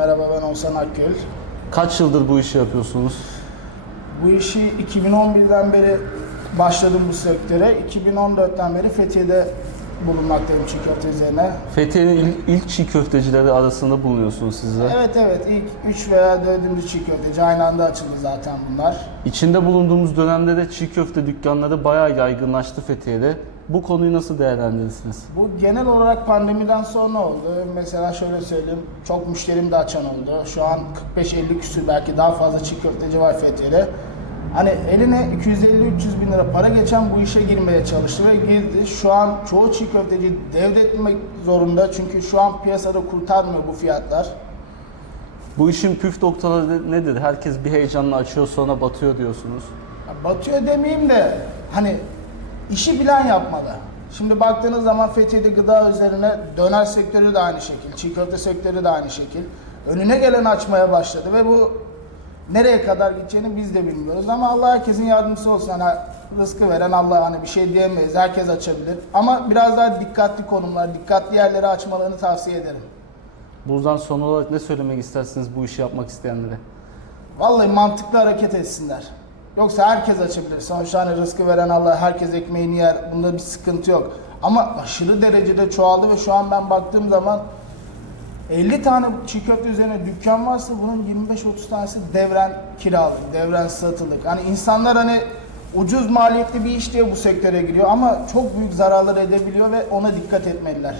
Merhaba ben Oğuzhan Akgül. Kaç yıldır bu işi yapıyorsunuz? Bu işi 2011'den beri başladım bu sektöre. 2014'ten beri Fethiye'de bulunmaktayım çiğ köfte üzerine. Fethiye'nin ilk, ilk çiğ köftecileri arasında bulunuyorsunuz sizler. Evet evet ilk 3 veya 4. çiğ köfteci aynı anda açıldı zaten bunlar. İçinde bulunduğumuz dönemde de çiğ köfte dükkanları bayağı yaygınlaştı Fethiye'de. Bu konuyu nasıl değerlendirirsiniz? Bu genel olarak pandemiden sonra oldu. Mesela şöyle söyleyeyim, çok müşterim de açan oldu. Şu an 45-50 küsür belki daha fazla çiğ köfteci var Fethiye'de. Hani eline 250-300 bin lira para geçen bu işe girmeye çalıştı ve girdi. Şu an çoğu çiğ köfteci devretmek zorunda çünkü şu an piyasada kurtarmıyor bu fiyatlar. Bu işin püf noktaları nedir? Herkes bir heyecanla açıyor sonra batıyor diyorsunuz. Ya Batıyor demeyeyim de hani işi bilen yapmalı. Şimdi baktığınız zaman Fethiye'de gıda üzerine döner sektörü de aynı şekil, çiğ köfte sektörü de aynı şekil. Önüne gelen açmaya başladı ve bu nereye kadar gideceğini biz de bilmiyoruz ama Allah herkesin yardımcısı olsun. Hani rızkı veren Allah hani bir şey diyemeyiz. Herkes açabilir. Ama biraz daha dikkatli konumlar, dikkatli yerleri açmalarını tavsiye ederim. Buradan son olarak ne söylemek istersiniz bu işi yapmak isteyenlere? Vallahi mantıklı hareket etsinler. Yoksa herkes açabilir. Sonuçta hani rızkı veren Allah, herkes ekmeğini yer. Bunda bir sıkıntı yok. Ama aşırı derecede çoğaldı ve şu an ben baktığım zaman 50 tane çiğ köfte üzerine dükkan varsa bunun 25-30 tanesi devren kiralık, devren satılık. Hani insanlar hani ucuz maliyetli bir iş diye bu sektöre giriyor ama çok büyük zararlar edebiliyor ve ona dikkat etmeliler.